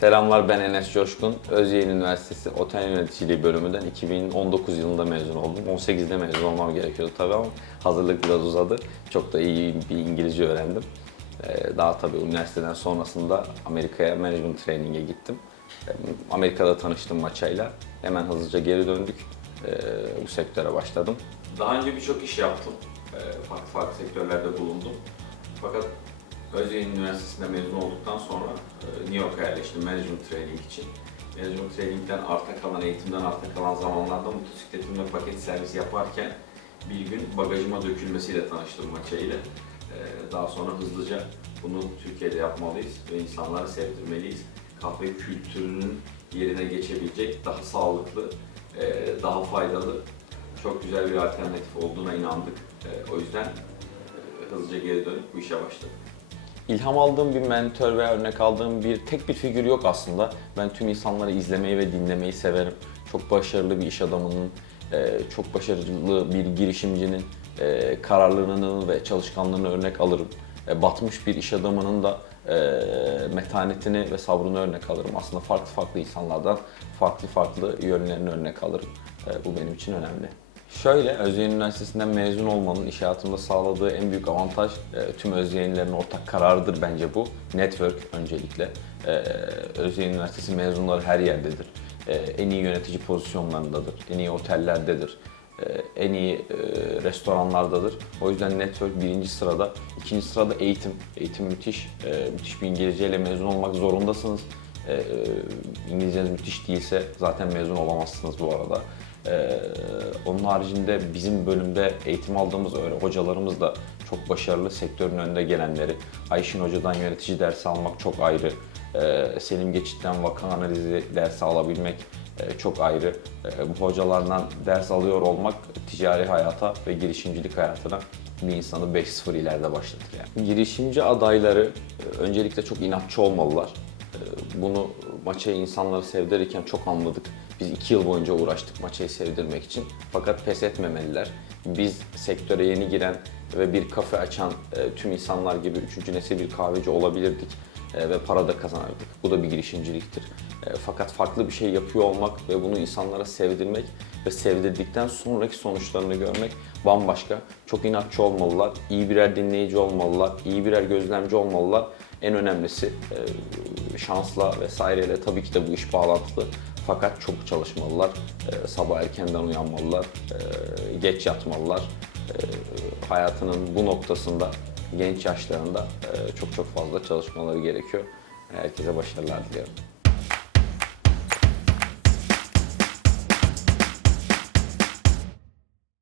Selamlar ben Enes Coşkun. Özyeğin Üniversitesi Otel Yöneticiliği bölümünden 2019 yılında mezun oldum. 18'de mezun olmam gerekiyordu tabii ama hazırlık biraz uzadı. Çok da iyi bir İngilizce öğrendim. Ee, Daha tabii üniversiteden sonrasında Amerika'ya management training'e gittim. Ee, Amerika'da tanıştım maçayla. Hemen hızlıca geri döndük. Ee, Bu sektöre başladım. Daha önce birçok iş yaptım. Farklı farklı sektörlerde bulundum. Fakat Özyeğin Üniversitesi'nde mezun olduktan sonra e, New York'a yerleştim management training için. Management training'den arta kalan, eğitimden arta kalan zamanlarda motosikletimle paket servis yaparken bir gün bagajıma dökülmesiyle tanıştım maçayla. Ee, Daha sonra hızlıca bunu Türkiye'de yapmalıyız ve insanlara sevdirmeliyiz. Kahve kültürünün yerine geçebilecek daha sağlıklı, e, daha faydalı, çok güzel bir alternatif olduğuna inandık. E, O yüzden e, hızlıca geri dönüp bu işe başladık. İlham aldığım bir mentor veya örnek aldığım bir tek bir figür yok aslında. Ben tüm insanları izlemeyi ve dinlemeyi severim. Çok başarılı bir iş adamının, e, çok başarılı bir girişimcinin e, kararlılığını ve çalışkanlığını örnek alırım. E, Batmış bir iş adamının da metanetini ve sabrını örnek alırım. Aslında farklı farklı insanlardan farklı farklı yönlerini örnek alırım. Bu benim için önemli. Şöyle, Özyeğin Üniversitesi'nden mezun olmanın iş hayatımda sağladığı en büyük avantaj e, tüm Özyeğinlerin ortak kararıdır bence bu. Network öncelikle. E, Özyeğin Üniversitesi mezunları her yerdedir. E, en iyi yönetici pozisyonlarındadır, en iyi otellerdedir, en iyi restoranlardadır. O yüzden network birinci sırada. İkinci sırada eğitim. Eğitim müthiş. Müthiş bir İngilizceyle mezun olmak zorundasınız. İngilizceniz müthiş değilse zaten mezun olamazsınız bu arada. Ee, onun haricinde bizim bölümde eğitim aldığımız hocalarımız da çok başarılı sektörün önünde gelenleri. Ayşin Hoca'dan yönetici dersi almak çok ayrı. Ee, Selim Geçit'ten vaka analizi dersi alabilmek e, çok ayrı. Ee, bu hocalardan ders alıyor olmak ticari hayata ve girişimcilik hayatına bir insanı 5-0 ileride başlatır yani. Girişimci adayları e, öncelikle çok inatçı olmalılar. Ee, Bunu maçayı insanları sevdirirken çok anladık. Biz iki yıl boyunca uğraştık maçayı sevdirmek için. Fakat pes etmemeliler. Biz sektöre yeni giren ve bir kafe açan e, tüm insanlar gibi üçüncü nesil bir kahveci olabilirdik ve para da kazanırdık. Bu da bir girişimciliktir. E, Fakat farklı bir şey yapıyor olmak ve bunu insanlara sevdirmek ve sevdirdikten sonraki sonuçlarını görmek bambaşka. Çok inatçı olmalılar, iyi birer dinleyici olmalılar, iyi birer gözlemci olmalılar. En önemlisi e, şansla vesaireyle tabii ki de bu iş bağlantılı. Fakat çok çalışmalılar, e, sabah erkenden uyanmalılar, e, geç yatmalılar. E, hayatının bu noktasında genç yaşlarında e, çok çok fazla çalışmaları gerekiyor. Herkese başarılar diliyorum.